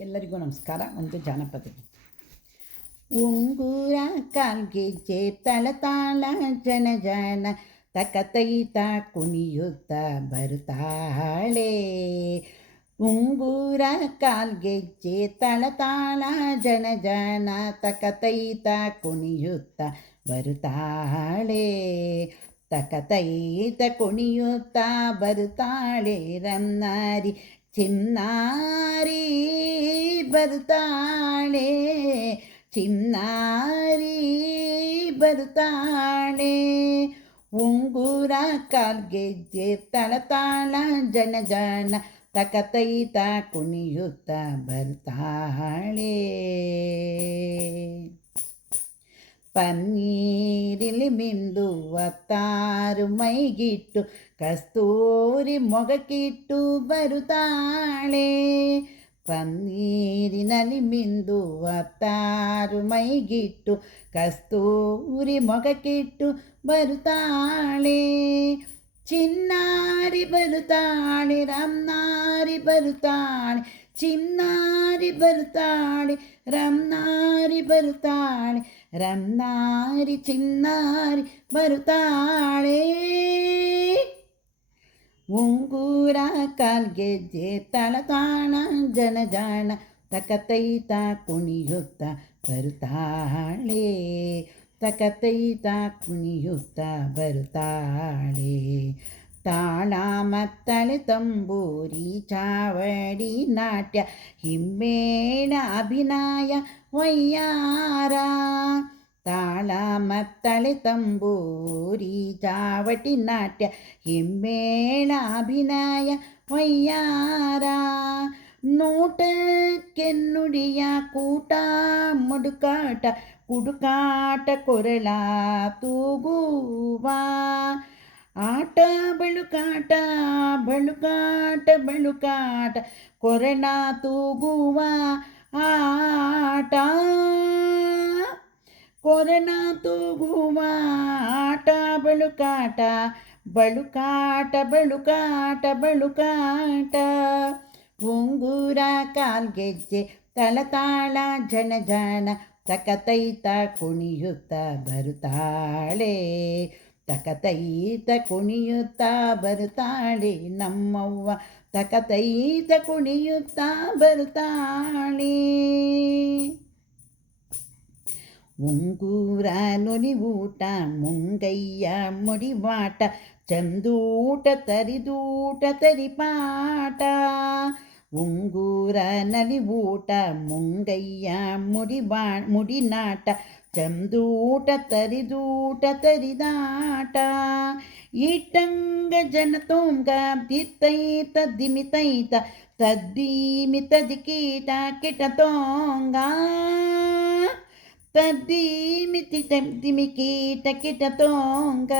ಎಲ್ಲರಿಗೂ ನಮಸ್ಕಾರ. ಒಂದು ಜಾನಪದ ಗೀತೆ. ಉಂಗುರ ಕಾಲ್ಗೆಜ್ಜೆ ತಳತಾಳ ಜನ ಜನ ತಕತೈತ ಕುಣಿಯುತ್ತ ಬರುತ್ತಾಳೆ. ಉಂಗುರ ಕಾಲ್ಗೆಜ್ಜೆ ತಳತಾಳ ಜನ ಜನ ತಕತೈತ ಕುಣಿಯುತ್ತ ಬರುತ್ತಾಳೆ. ತಕತೈತ ಕುಣಿಯುತ್ತ ಬರುತ್ತಾಳೆ ರನ್ನಾರಿ ಚಿನ್ನಾರಿ ಬರುತ್ತಾಳೆ. ಚಿನ್ನಾರಿ ಬರುತ್ತಾಳೆ. ಉಂಗುರ ಕಾಲ್ಗೆಜ್ಜೆ ತಳತಾಳ ಜನ ಜನ ತಕತೈತ ಕುಣಿಯುತ್ತ ಬರ್ತಾಳೆ. ಪನ್ನೀರಿಲಿ ಮಿಂದು ಒತ್ತಾರು ಮೈಗಿಟ್ಟು ಕಸ್ತೂರಿ ಮೊಗಕ್ಕಿಟ್ಟು ಬರುತ್ತಾಳೆ. ಪನ್ನೀರಿನಲ್ಲಿ ಮಿಂದು ಒತ್ತಾರು ಮೈಗಿಟ್ಟು ಕಸ್ತೂರಿ ಮೊಗಕ್ಕಿಟ್ಟು ಬರುತ್ತಾಳೆ. ಚಿನ್ನಾರಿ ಬರುತ್ತಾಳೆ ರಮ್ನಾರಿ ಬರುತ್ತಾಳೆ. ಚಿನ್ನಾರಿ ಬರುತ್ತಾಳೆ ರಮ್ನಾರಿ ಬರುತ್ತಾಳೆ. ರಮ್ನಾರಿ ಚಿನ್ನಾರಿ ಬರುತ್ತಾಳೆ. ಉಂಗುರ ಕಾಲ್ಗೆಜ್ಜೆ ತಳತಾಳ ಜನ ಜನ ತಕತೈತ ಕುಣಿಯುತ್ತ ಬರುತ್ತಾಳೆ. ತಕತೈತ ಕುಣಿಯುತ್ತ ಬರುತ್ತಾಳೆ. ತಾಳ ಮತ್ತಳೆ ತಂಬೂರಿ ಚಾವಡಿ ನಾಟ್ಯ ಹಿಮ್ಮೇಳ ಅಭಿನಯ ವಯ್ಯಾರ. ತಾಳ ಮತ್ತಳೆ ತಂಬೂರಿ ಚಾವಟಿ ನಾಟ್ಯ ಹಿಮ್ಮೇಳ ಅಭಿನಯ ವಯ್ಯಾರ. ನೋಟಕ್ಕೆನ್ನುಡಿಯ ಕೂಟ ಮುಡುಕಾಟ ಕುಡುಕಾಟ ಕೊರಳ ತೂಗುವ ಆಟ ಬಳುಕಾಟ ಬಳುಕಾಟ ಬಳುಕಾಟ ಕೊರಳ ತೂಗುವ ಆಟ. ಕೊರಳ ತೂಗುವ ಆಟ ಬಳುಕಾಟ ಬಳುಕಾಟ ಬಳುಕಾಟ ಬಳುಕಾಟ. ಉಂಗುರ ಕಾಲ್ಗೆಜ್ಜೆ ತಳತಾಳ ಜನ ಜನ ತಕತೈತ ಕುಣಿಯುತ್ತ ಬರುತ್ತಾಳೆ. ತಕತೈತ ಕುಣಿಯುತ್ತ ಬರುತ್ತಾಳೆ ನಮ್ಮವ್ವ. ತಕತೈತ ಕುಣಿಯುತ್ತ ಬರುತ್ತಾಳೆ. ಉಂಗುರ ನುಲಿವೂಟ ಮುಂಗಯ್ಯ ಮುಡಿವಾಟ ಚಂದೂಟ ತರಿದೂಟ ತರಿಪಾಟ. ಉಂಗುರ ನಲಿವೂಟ ಮುಂಗಯ್ಯ ಮುಡಿನಾಟ ಚಂದೂಟ ತರಿದೂಟ ತರಿದಾಟ. ಈಟಂಗ ಜನತೋಂಗ ದಿತ್ತೈತ ದಿಮಿತೈತ ತದ್ದೀಮಿ ತದಿಕೀಟ ಕಿಟತೋಂಗ. ತದ್ದೀಮಿ ದಿಮಿ ಕೀಟ ಕಿಟತೋಂಗ.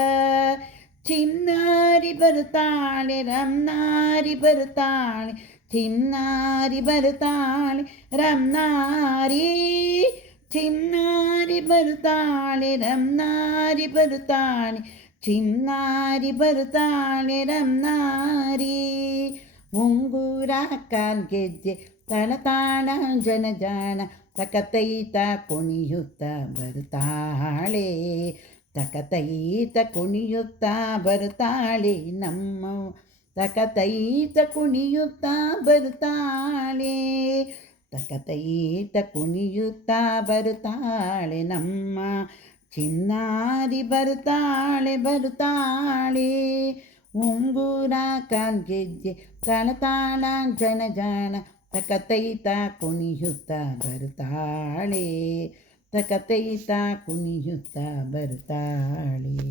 ಚಿನ್ನಾರಿ ಬರುತ್ತಾಳೆ ರಮ್ನಾರಿ ಬರುತ್ತಾಳೆ. ಚಿನ್ನಾರಿ ಬರುತ್ತಾಳೆ ರಮ್ನಾರಿ. ಚಿನ್ನಾರಿ ಬರುತ್ತಾಳೆ ರಮ್ನಾರಿ ಬರುತ್ತಾಳೆ. ಚಿನ್ನಾರಿ ಬರುತ್ತಾಳೆ ರಮ್ನಾರಿ. ಉಂಗುರ ಕಾಲ್ಗೆಜ್ಜೆ ತಳತಾಳ ಜನ ಜನ ತಕತೈತ ಕುಣಿಯುತ್ತ ಬರುತ್ತಾಳೆ. ತಕತೈತ ಕುಣಿಯುತ್ತ ಬರುತ್ತಾಳೆ ನಮ್ಮ. ತಕತೈತ ಕುಣಿಯುತ್ತ ಬರುತ್ತಾಳೆ. ತಕತೈತ ಕುಣಿಯುತ್ತ ಬರುತ್ತಾಳೆ ನಮ್ಮ. ಚಿನ್ನಾರಿ ಬರುತ್ತಾಳೆ ಬರುತ್ತಾಳೆ. ಉಂಗುರ ಕಾಲ್ಗೆಜ್ಜೆ ತಳತಾಳ ಜನ ಜನ ತಕತೈತ ಕುಣಿಯುತ್ತ ಬರುತ್ತಾಳೆ. ತಕತೈತ ಕುಣಿಯುತ್ತ ಬರುತ್ತಾಳೆ.